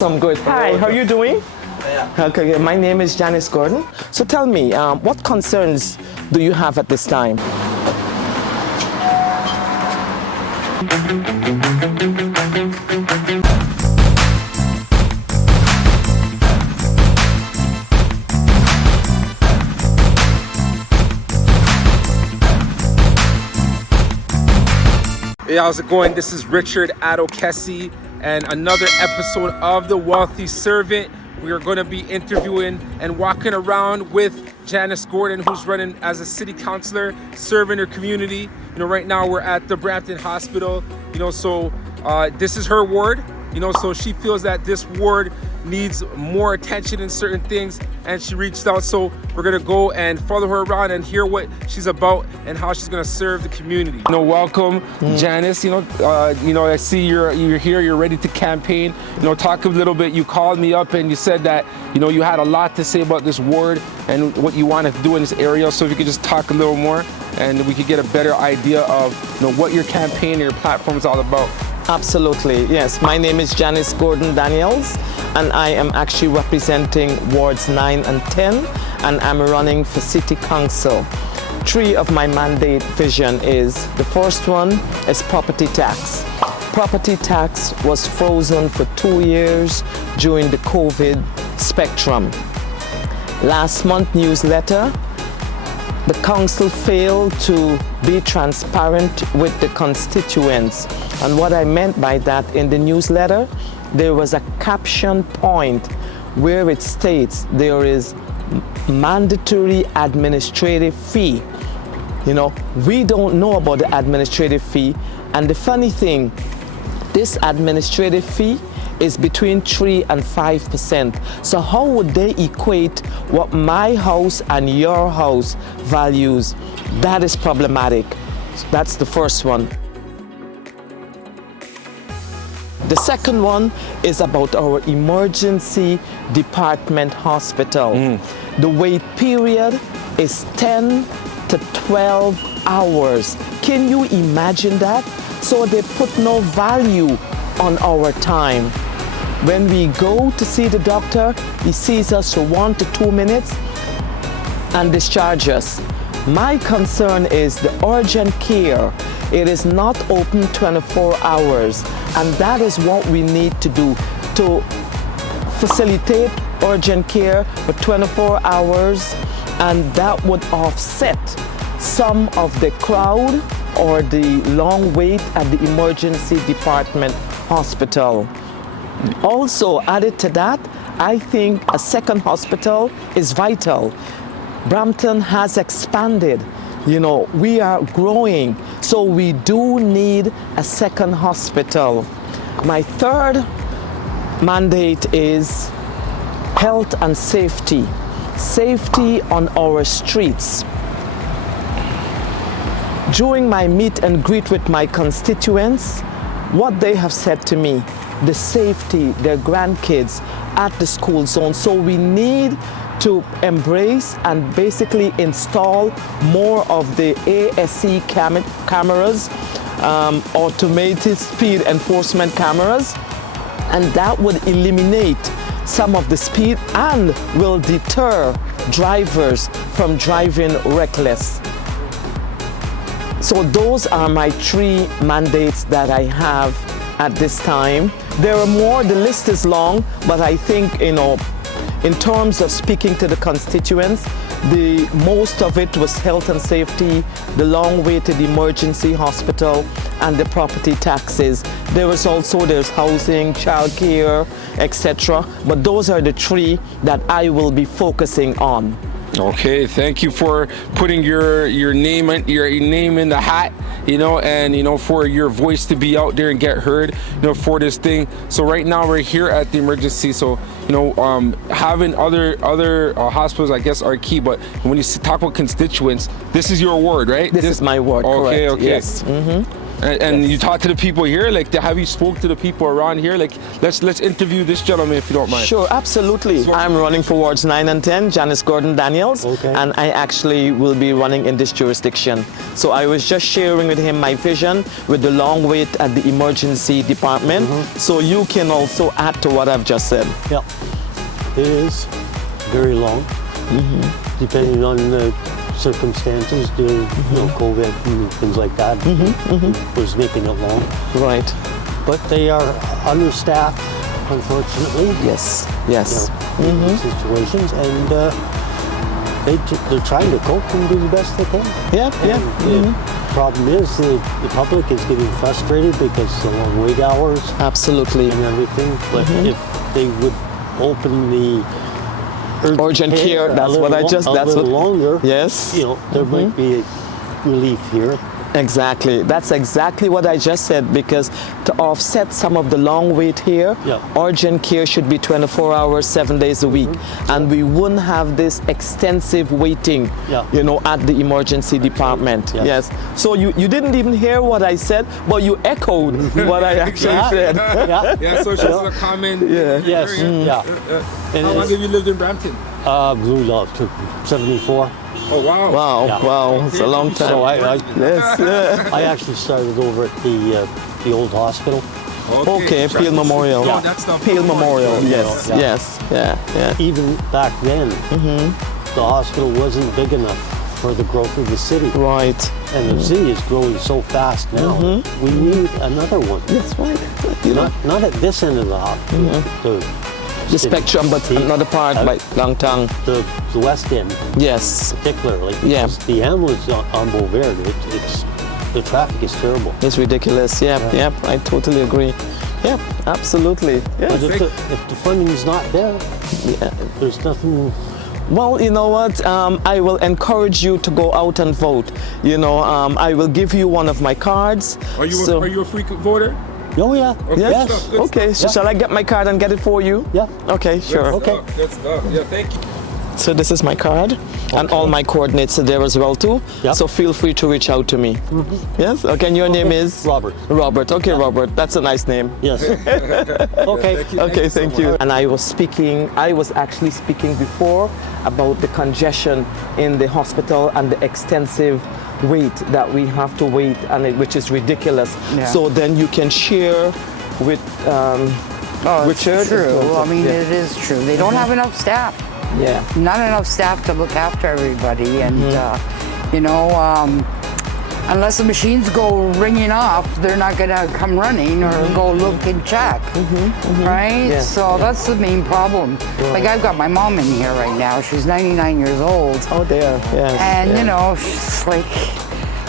I'm good. Hi, how are you doing? Okay, my name is Janice Gordon. So tell me, what concerns do you have at this time? Hey, how's it going? This is Richard Cassie and another episode of The Wealthy Servant. We are going to be interviewing and walking around with Janice Gordon, who's running as a city councilor, serving her community. You know, right now we're at the Brampton Hospital, so this is her ward, so she feels that this ward needs more attention in certain things, and she reached out. So we're gonna go and follow her around and hear what she's about and how she's gonna serve the community. Welcome, Janice. I see you're here. You're ready to campaign. Talk a little bit. You called me up and you said that you had a lot to say about this ward and what you want to do in this area. So if you could just talk a little more, and we could get a better idea of what your campaign and your platform is all about. Absolutely, yes. My name is Janice Gordon Daniels, and I am actually representing wards 9 and 10, and I'm running for City Council. 3 of my mandate vision is, the first one is property tax. Property tax was frozen for 2 years during the COVID spectrum. Last month newsletter, the council failed to be transparent with the constituents. And what I meant by that, in the newsletter, there was a caption point where it states there is mandatory administrative fee. We don't know about the administrative fee. And the funny thing, this administrative fee is between 3 and 5%. So how would they equate what my house and your house values? That is problematic. That's the first one. The second one is about our emergency department hospital. The wait period is 10 to 12 hours. Can you imagine that? So they put no value on our time. When we go to see the doctor, he sees us for 1 to 2 minutes and discharges us. My concern is the urgent care. It is not open 24 hours, and that is what we need to do to facilitate urgent care for 24 hours, and that would offset some of the crowd or the long wait at the emergency department hospital. Also, added to that, I think a second hospital is vital. Brampton has expanded. We are growing, so we do need a second hospital. My third mandate is health and safety. Safety on our streets. During my meet and greet with my constituents, what they have said to me, the safety, their grandkids at the school zone. So we need to embrace and basically install more of the ASC cameras, automated speed enforcement cameras, and that would eliminate some of the speed and will deter drivers from driving reckless. So those are my 3 mandates that I have at this time. There are more, the list is long, but I think, in terms of speaking to the constituents, the most of it was health and safety, the long-waited emergency hospital, and the property taxes. There's housing, childcare, etc. But those are the 3 that I will be focusing on. Okay, thank you for putting your name in the hat, and for your voice to be out there and get heard, for this thing. So right now we're here at the emergency. So having other hospitals, I guess, are key. But when you talk about constituents, this is your ward, right? This is my ward. Okay, correct. okay. Yes. And you talk to the people here. Like, have you spoke to the people around here? Like, let's interview this gentleman if you don't mind. Sure, absolutely. I'm running for wards 9 and 10, Janice Gordon Daniels, and I actually will be running in this jurisdiction. So I was just sharing with him my vision with the long wait at the emergency department. So you can also add to what I've just said. Yeah, it is very long, depending on the circumstances, you know, COVID and things like that was making it long. Right. But they are understaffed, unfortunately. Yes. Yes. In these situations, and they're trying to cope and do the best they can. Yeah. The problem is the public is getting frustrated because of the long wait hours Absolutely. and everything. But if they would open the Urgent care, that's what I just, that's what, longer, yes. you know, there might be relief here. Exactly. That's exactly what I just said, because to offset some of the long wait here, urgent care should be 24 hours, 7 days a week. And we wouldn't have this extensive waiting, you know, at the emergency department. Yes. So you didn't even hear what I said, but you echoed what I actually said. Yeah, so it's just a common area. How long have you lived in Brampton? Blue Love took 74. Oh, wow. Wow, wow, it's a long time. So Yes. I actually started over at the old hospital. Okay, Peel Memorial. Yeah, that's the Peel Memorial, yes, Yeah. yes, yeah. Even back then, the hospital wasn't big enough for the growth of the city. Right. And the city is growing so fast now. We need another one. That's right. You know, Not at this end of the hospital. the spectrum, but another part by Langtang. The west end, Yes, particularly. Yeah. The ambulance on Beauvert, it's the traffic is terrible. it's ridiculous. Yeah, I totally agree. Yeah, absolutely. But Yeah. if the funding's not there, there's nothing. Well, you know what? I will encourage you to go out and vote. You know, I will give you one of my cards. Are you a frequent voter? Oh yeah. Okay, Yes. good stuff, good Okay. So shall I get my card and get it for you? Yeah. Okay. Sure. Okay. Good stuff. Yeah, thank you. So this is my card, and all my coordinates are there as well too. Yep. So feel free to reach out to me. Yes. Okay. And your name is Robert. Robert. Okay, Robert. That's a nice name. Yes. Okay. Okay, thank you. And I was actually speaking before about the congestion in the hospital and the extensive wait that we have to wait, which is ridiculous. Yeah. So then you can share with Richard. It's true. I mean, Yeah. it is true. They don't have enough staff. Yeah. Not enough staff to look after everybody. And, you know, unless the machines go ringing off, they're not going to come running or go look and check. Right? Yeah. So that's the main problem. Like, I've got my mom in here right now. She's 99 years old. Oh, there. Yes. And, you know, she's like,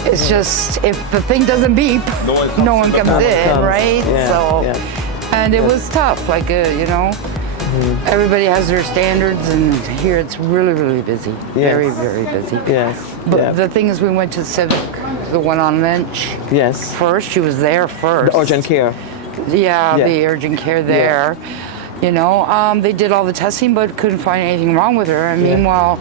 it's just, if the thing doesn't beep, no one comes in, right? Yeah, So, yeah. and it was tough, like, you know, everybody has their standards, and here it's really, really busy. Very, very busy. Yes. But the thing is, we went to Civic, the one on Lynch. Yes. First, she was there first. The urgent care. Yeah, Yeah. the urgent care there. You know, they did all the testing, but couldn't find anything wrong with her. And meanwhile,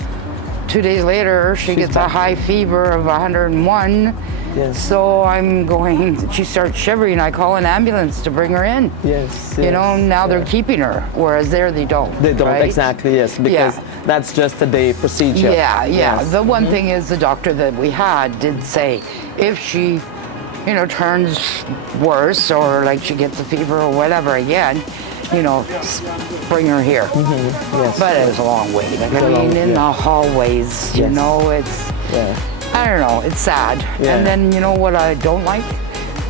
2 days later, she gets a high fever of 101. Yes. So I'm going, she starts shivering. I call an ambulance to bring her in. Yes. You know, now they're keeping her, whereas there they don't. They don't, right? exactly, yes, because that's just a day procedure. Yeah. Yes. The one thing is, the doctor that we had did say, if she, you know, turns worse or like she gets a fever or whatever again, you know, bring her here. Yes. But it's a long wait. Like, I mean, in the hallways, you know, it's, I don't know, it's sad. Yeah. And then, you know what I don't like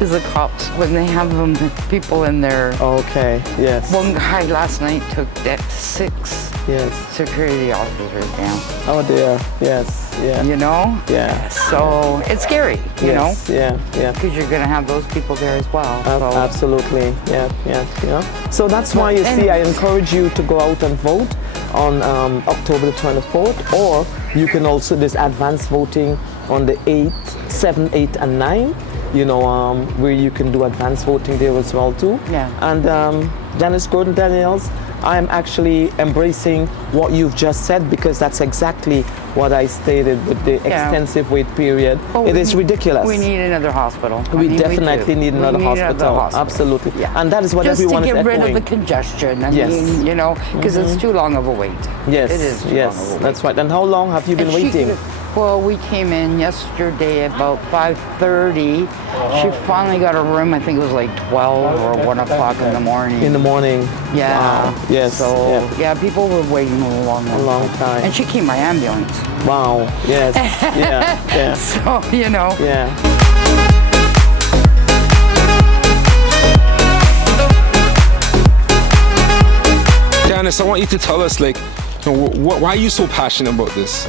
is the cops when they have them, people in there. Okay, yes. One guy last night took 6 security officers down. Oh dear, yes, You know? Yeah. So it's scary, you know? Yeah. Because you're going to have those people there as well. So. Absolutely, yeah. You know? So that's why you see, I encourage you to go out and vote on October the 24th, or you can also, there's advanced voting on the 8th, 7th, 8th, and 9th. You know, where you can do advanced voting there as well too. Yeah. And Janice Gordon Daniels, I'm actually embracing what you've just said, because that's exactly what I stated with the extensive wait period. Oh, it is ridiculous. We need another hospital. We definitely need another hospital. Absolutely. Yeah. And that is what just everyone is to get rid echoing. of the congestion. I Yes. mean, you know, because it's too long of a wait. Yes, It is too yes, long of a wait. that's right. And how long have you been And she waiting? could've- Well, we came in yesterday about 5:30. She finally got a room. I think it was like 12 or 1 o'clock in the morning. In the morning. Yeah. Wow. Yes. So yeah, people were waiting a long time. And she came by ambulance. Wow. Yes. Yeah. Yeah. So you know. Yeah. Janice, I want you to tell us, like, you know, why are you so passionate about this?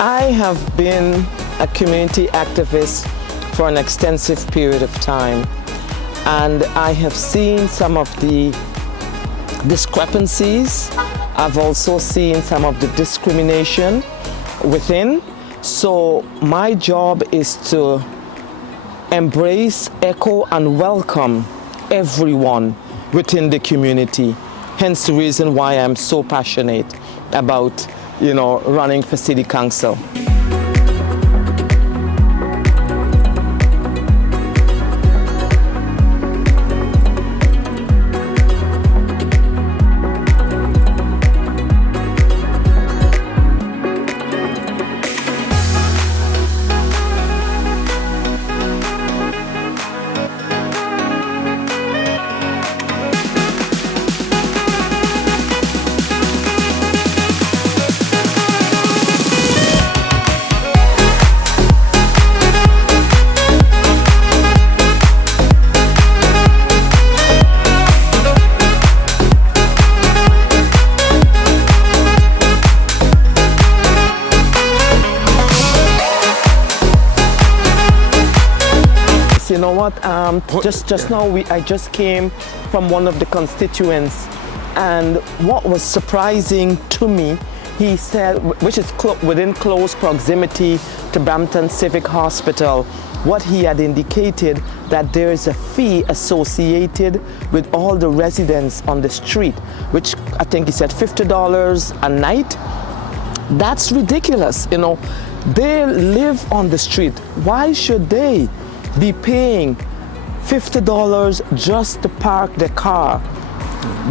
I have been a community activist for an extensive period of time, and I have seen some of the discrepancies. I've also seen some of the discrimination within. So my job is to embrace, echo, and welcome everyone within the community. Hence the reason why I'm so passionate about, you know, running for City Council. You know what? Just now I just came from one of the constituents, and what was surprising to me, he said, which is within close proximity to Brampton Civic Hospital, what he had indicated that there is a fee associated with all the residents on the street, which I think he said $50 a night. That's ridiculous. You know, they live on the street. Why should they be paying $50 just to park their car?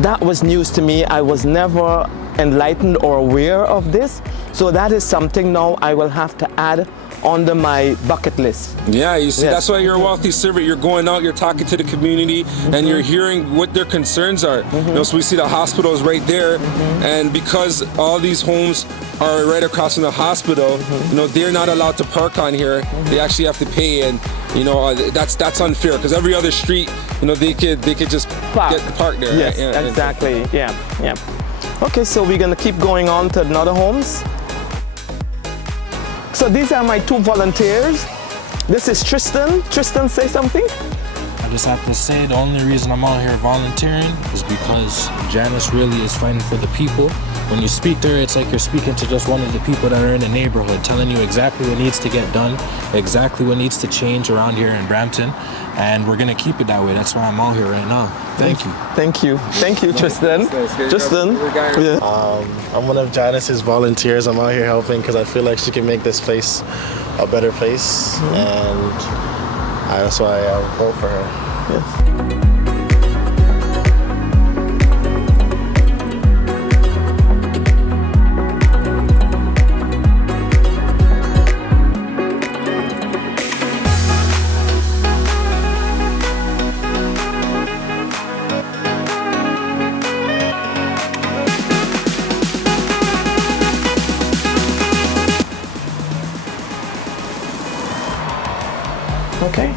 That was news to me. I was never enlightened or aware of this. So that is something now I will have to add under my bucket list. Yeah, you see, Yes. that's why you're a wealthy servant. You're going out, you're talking to the community, and you're hearing what their concerns are. You know, so we see the hospitals right there, and because all these homes are right across from the hospital, you know, they're not allowed to park on here. They actually have to pay, and you know, that's unfair because every other street, you know, they could just get parked there. Yes, right? Yeah, exactly. Yeah, yeah. Okay, so we're gonna keep going on to another homes. So these are my two volunteers. This is Tristan. Tristan, say something. I just have to say the only reason I'm out here volunteering is because Janice really is fighting for the people. When you speak to her, it's like you're speaking to just one of the people that are in the neighborhood, telling you exactly what needs to get done, exactly what needs to change around here in Brampton, and we're gonna keep it that way. That's why I'm out here right now. Thank you. Thank you. Thank you, Tristan. Tristan. Yeah. I'm one of Janice's volunteers. I'm out here helping because I feel like she can make this place a better place, and that's why I vote for her. Yes. Okay.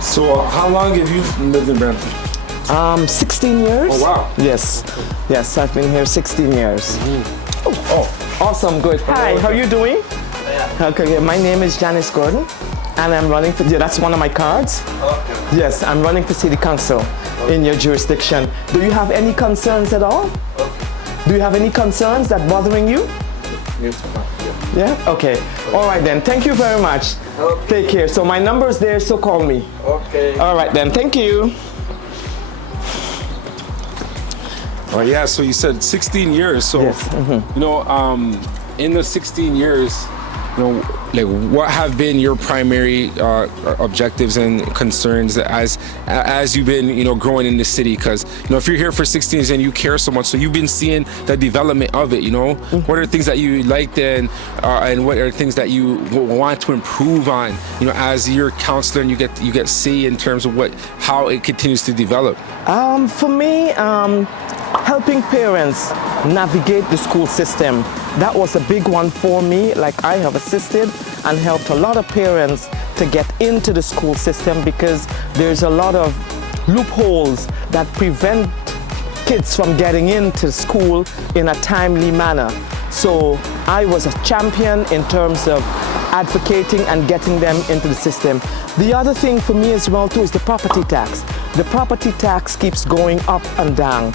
So how long have you lived in Brampton? 16 years. Oh, wow. Yes. Yes, I've been here 16 years. Oh, awesome, good. Hi, how are you doing? Okay, my name is Janice Gordon, and I'm running for, that's one of my cards. Okay. Yes, I'm running for City Council in your jurisdiction. Do you have any concerns at all? Okay. Do you have any concerns that bothering you? Yeah? Okay. All right then. Thank you very much. Okay. Take care. So my number is there, so call me. Okay. All right then. Thank you. Oh yeah, so you said 16 years. So, Yes. you know, in the 16 years, you know, like what have been your primary objectives and concerns as you've been, you know, growing in the city? Because, you know, if you're here for 16 years and you care so much, so you've been seeing the development of it, you know? What are things that you liked and what are things that you want to improve on, you know, as your counselor and you get say in terms of how it continues to develop? For me, helping parents navigate the school system, that was a big one for me. Like, I have assisted and helped a lot of parents to get into the school system because there's a lot of loopholes that prevent kids from getting into school in a timely manner. So I was a champion in terms of advocating and getting them into the system. The other thing for me as well too is the property tax. The property tax keeps going up and down.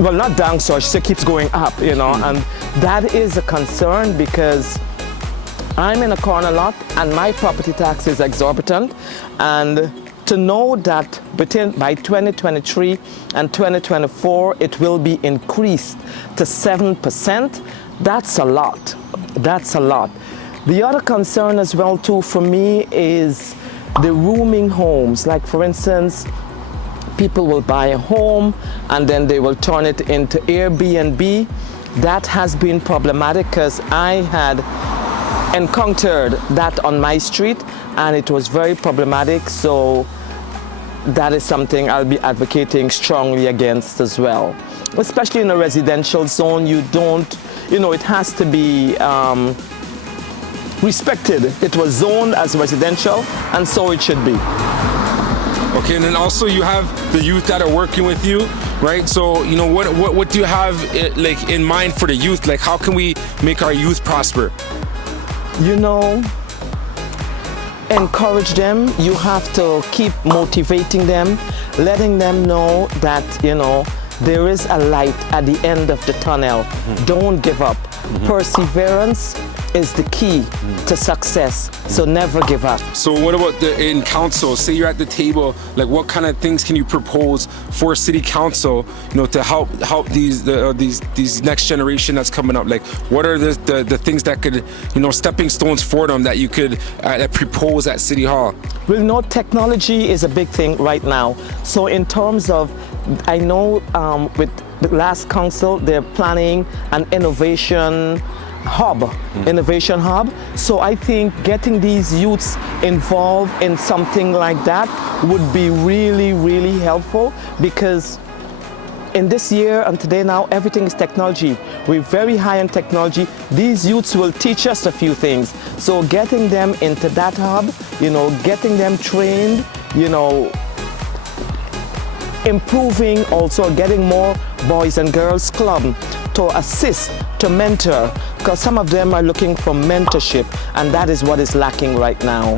Well, not down, so it keeps going up, you know, and that is a concern because I'm in a corner lot and my property tax is exorbitant, and to know that by 2023 and 2024 it will be increased to 7%, that's a lot. That's a lot. The other concern as well too for me is the rooming homes. Like, for instance, people will buy a home and then they will turn it into Airbnb. That has been problematic because I had encountered that on my street and it was very problematic. So that is something I'll be advocating strongly against as well. Especially in a residential zone, you know, it has to be respected. It was zoned as residential and so it should be. Okay, and then also you have the youth that are working with you, right? So, you know, what do you have like in mind for the youth? Like, how can we make our youth prosper? You know, encourage them. You have to keep motivating them, letting them know that, you know, there is a light at the end of the tunnel. Don't give up. Perseverance is the key to success, so never give up. So what about in council? Say you're at the table, like what kind of things can you propose for city council, you know, to help these next generation that's coming up? Like, what are the things that could, you know, stepping stones for them that you could propose at City Hall? Well, you know, technology is a big thing right now. So in terms of, I know with the last council, they're planning an innovation hub. So I think getting these youths involved in something like that would be really, really helpful, because in this year and today now, everything is technology. We're very high in technology. These youths will teach us a few things. So getting them into that hub, you know, getting them trained, you know, improving also, getting more boys and girls club to assist, to mentor, because some of them are looking for mentorship, and that is what is lacking right now.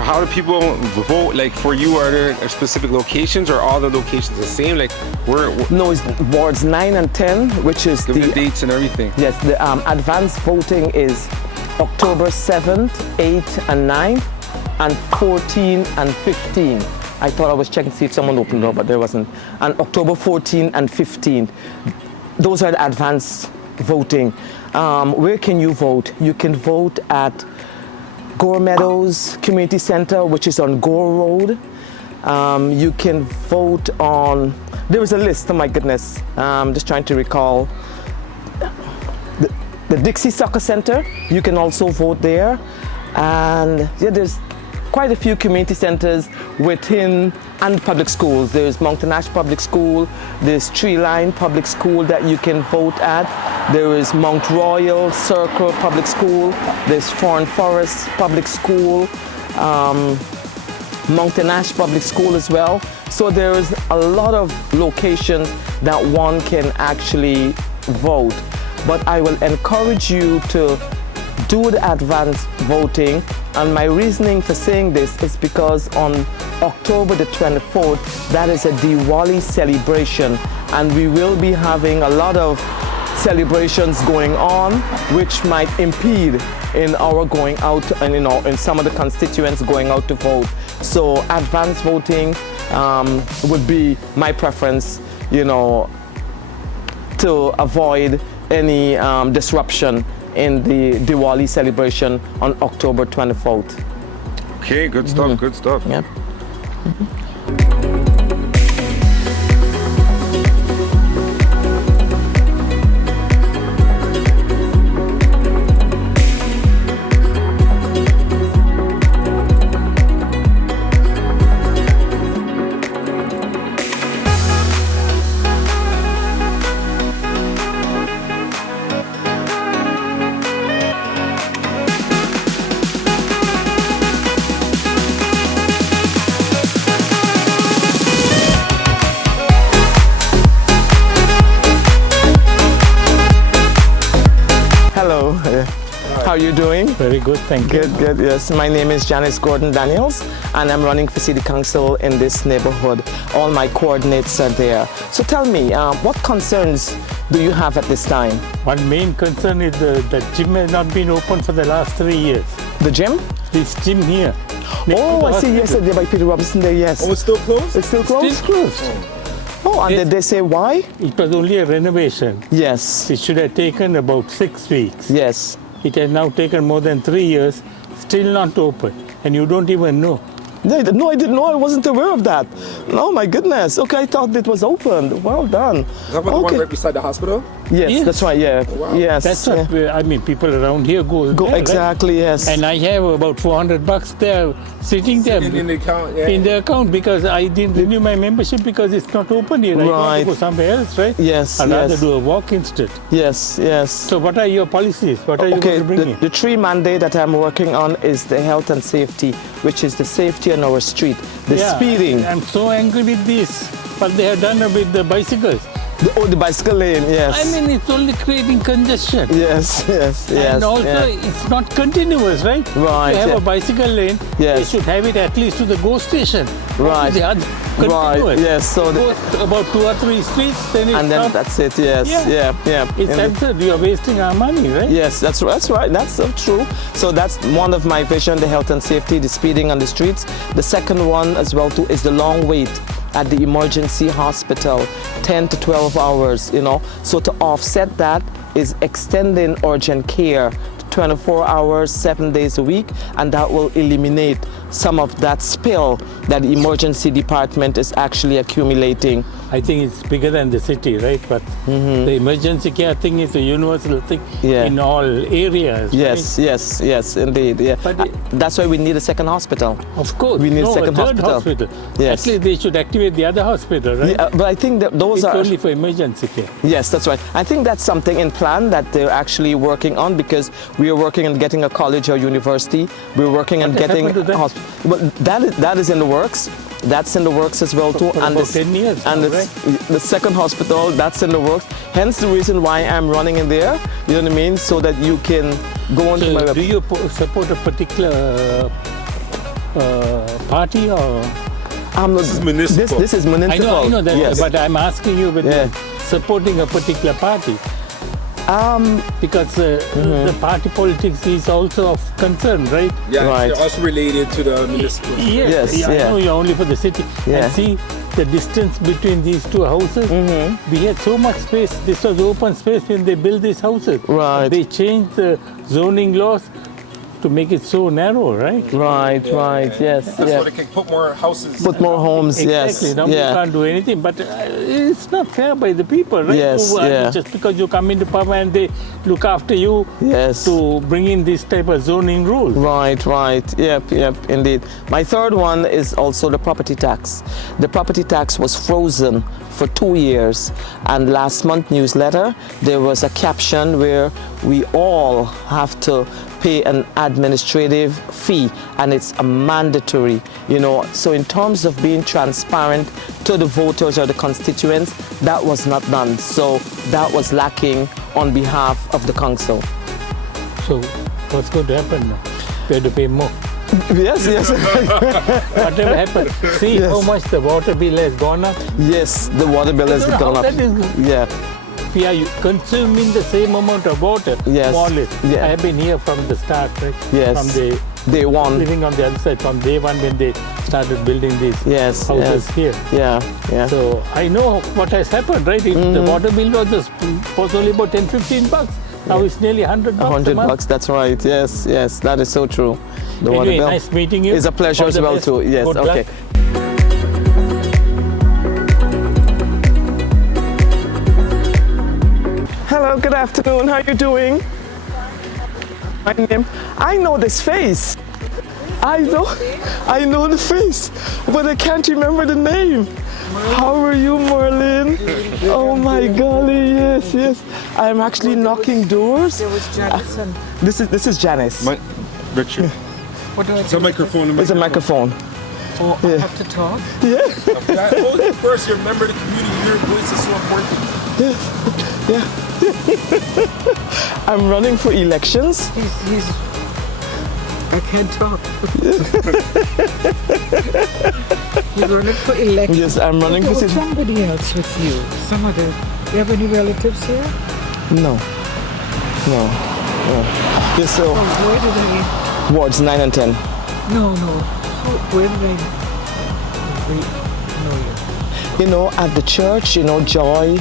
How do people vote? Like, for you, are there specific locations, or all the locations the same? Like, where? No, it's wards 9 and 10, which is the dates and everything. Yes, the advanced voting is October 7th, 8th, and 9th, and 14 and 15. I thought I was checking to see if someone opened up, but there wasn't. And October 14 and 15. Those are the advanced voting. Where can you vote? You can vote at Gore Meadows Community Center, which is on Gore Road. You can vote on, there was a list, oh my goodness, I'm just trying to recall. The Dixie Soccer Center, you can also vote there. And yeah, there's quite a few community centers within and public schools. There's Mountain Ash Public School, there's Tree Line Public School that you can vote at. There is Mount Royal Circle Public School, there's Foreign Forest Public School, Mountain Ash Public School as well. So there's a lot of locations that one can actually vote. But I will encourage you to do the advanced voting, and my reasoning for saying this is because on October the 24th, that is a Diwali celebration, and we will be having a lot of celebrations going on, which might impede in our going out, and you know, in some of the constituents going out to vote. So advanced voting would be my preference, you know, to avoid any disruption in the Diwali celebration on October 24th. Okay, good stuff, good stuff. Yeah. Hello, how are you doing? Very good, thank you. Good, good, yes. My name is Janice Gordon Daniels, and I'm running for City Council in this neighborhood. All my coordinates are there. So tell me, what concerns do you have at this time? One main concern is the gym has not been open for the last 3 years. The gym? This gym here. Oh, I see, yes, there by Peter Robinson there, yes. Oh, it's still closed? It's still closed? Still closed. Oh, and Yes. did they say why? It was only a renovation. Yes, It should have taken about 6 weeks. yes. It has now taken more than 3 years, still not open, and you don't even know. No, I didn't know. I wasn't aware of that. Oh my goodness. Okay, I thought it was open. Well done. Is that the one right beside the hospital? Yes, Yes. that's right. Yeah. Yes. That's yeah. what I mean. People around here go Go there, right? exactly. Yes. And I have about $400 there, sitting there In the account, yeah. in the account because I didn't renew my membership because it's not open here. I want Right. to go somewhere else, right? Yes, I'd rather yes. do a walk instead. Yes. Yes. So what are your policies? What are you Okay. going to bring in? The tree mandate that I'm working on is the health and safety, which is the safety on our street, the speeding. I'm so angry with this. What they have done with the bicycles. The bicycle lane. Yes. I mean, it's only creating congestion. Yes. Yes. Yes. And also, yeah. it's not continuous, right? Right, If you have yeah. a bicycle lane, they Yes. should have it at least to the GO station. Right. They are Right. continuous. Yes. So. Goes about 2 or 3 streets, then it's And then not. that's it. Yes. Yeah. Yeah. Yeah. It's Indeed. absurd. You are wasting our money, right? Yes, that's right. That's so true. So that's one of my vision, the health and safety, the speeding on the streets. The second one as well too is the long wait at the emergency hospital, 10 to 12 hours, you know. So to offset that is extending urgent care to 24 hours, 7 days a week, and that will eliminate some of that spill that the emergency department is actually accumulating. I think it's bigger than the city, right? But the emergency care thing is a universal thing Yeah. in all areas. Yes, right? yes, indeed. Yeah. But That's why we need a second hospital. Of course. We need a second third hospital. Yes. At least they should activate the other hospital, right? Yeah, but I think that those It's are only for emergency care. yes, that's right. I think that's something in plan that they're actually working on because we are working on getting a college or university. We're working on What has getting happened to that? But that is in the works. That's in the works as well too. For about 10 years and now, the second hospital, that's in the works. Hence the reason why I'm running in there. You know what I mean? So that you can go onto my So do website. you support a particular party or? This is municipal. This is municipal. I know that, Yes. but I'm asking you whether Yeah. you're supporting a particular party. Because the party politics is also of concern, right? Yeah, Right. they're also related to the municipal. Yes, I yeah. know you're only for the city. Yeah. And see the distance between these two houses. We had so much space. This was open space when they built these houses. Right. They changed the zoning laws to make it so narrow, right? Right, yes. That's Yeah. why they can put more houses. Put more homes, Exactly. yes. Now we yeah. can't do anything, but it's not fair by the people, right? Yes, yeah. Just because you come into power and they look after you Yes. to bring in this type of zoning rules. Right. Yep, indeed. My third one is also the property tax. The property tax was frozen for 2 years, and last month newsletter there was a caption where we all have to pay an administrative fee, and it's a mandatory, you know. So in terms of being transparent to the voters or the constituents, that was not done. So that was lacking on behalf of the council. So what's going to happen now? We have to pay more. Yes. Whatever happened, see Yes. how much the water bill has gone up. Yes, the water bill has How gone up. that is- Yeah. We are consuming the same amount of water, Yes. more or less. Yeah. I have been here from the start, right? Yes. From the Day one. living on the other side from day one when they started building these Yes, houses yes. here. Yeah, yeah. So I know what has happened, right? If the water bill was only about 10-15 bucks. Now it's nearly 100 bucks. 100 a month. bucks, that's right. Yes, yes, that is so true. The water Anyway, bill. nice meeting you. It's a pleasure All as the well best. too. Yes, Good okay. luck. Hello, good afternoon. How are you doing? My name. I know this face. I know the face, but I can't remember the name. How are you, Marlene? Oh my golly, yes, yes. I'm actually knocking doors. There was Janice and This is Janice. Richard. what do I It's a do? microphone. It's a microphone. Oh, I have to talk? Hold first, you remember the community. Your voice is so important. Yeah. I'm running for elections. He's I can't talk. You're running for election. Yes, I'm running There for was somebody else with you. Some other. You have any relatives here? No. Yes, so Oh, where did I? wards 9 and 10. No. Where did I? Know you? You know, at the church, you know, Joy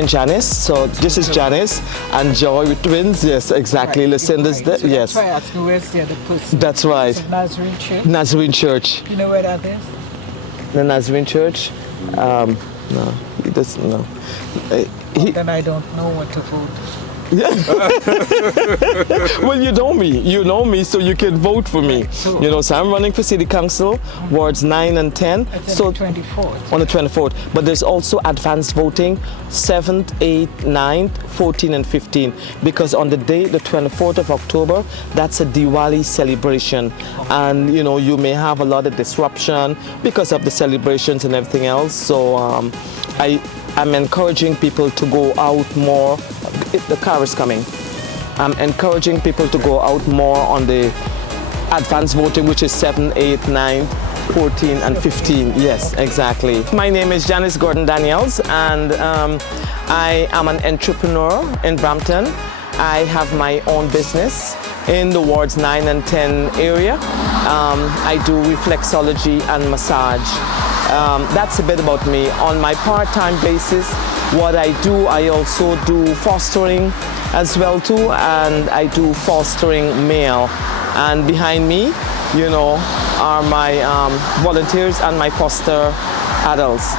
and Janice. So this is Janice and Joy with twins. Yes, exactly. Right, Listen, this. right. So Yes, That's why I asked you, where's the other person? that's right. It's a Nazarene Church. Nazarene Church. You know where that is? The Nazarene Church. No, he doesn't know. Then I don't know what to vote. Well, you know me, so you can vote for me. So- You know, so I'm running for City Council, wards 9 and 10. It's So on the 24th. on the 24th, but there's also advanced voting 7th, 8th, 9th, 14 and 15, because on the day, the 24th of October, that's a Diwali celebration, and you know, you may have a lot of disruption because of the celebrations and everything else. So I'm encouraging people to go out more. The car is coming. I'm encouraging people to go out more on the advanced voting, which is 7, 8, 9, 14 and 15. Yes, exactly. My name is Janice Gordon Daniels, and I am an entrepreneur in Brampton. I have my own business in the wards 9 and 10 area. I do reflexology and massage. That's a bit about me. On my part-time basis, what I do, I also do fostering as well too, and I do fostering male. And behind me, you know, are my volunteers and my foster adults.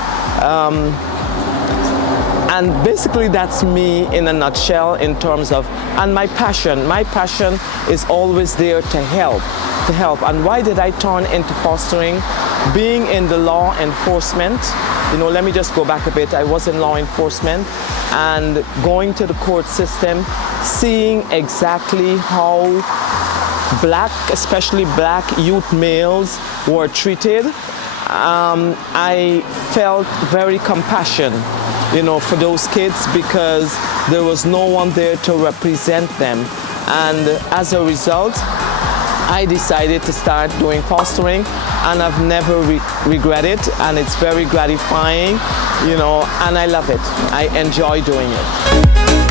And basically that's me in a nutshell in terms of, and my passion is always there to help. And why did I turn into fostering? Being in the law enforcement, you know, let me just go back a bit. I was in law enforcement and going to the court system, seeing exactly how black, especially black youth males were treated. I felt very compassion, you know, for those kids because there was no one there to represent them. And as a result, I decided to start doing fostering, and I've never regretted, and it's very gratifying, you know, and I love it. I enjoy doing it.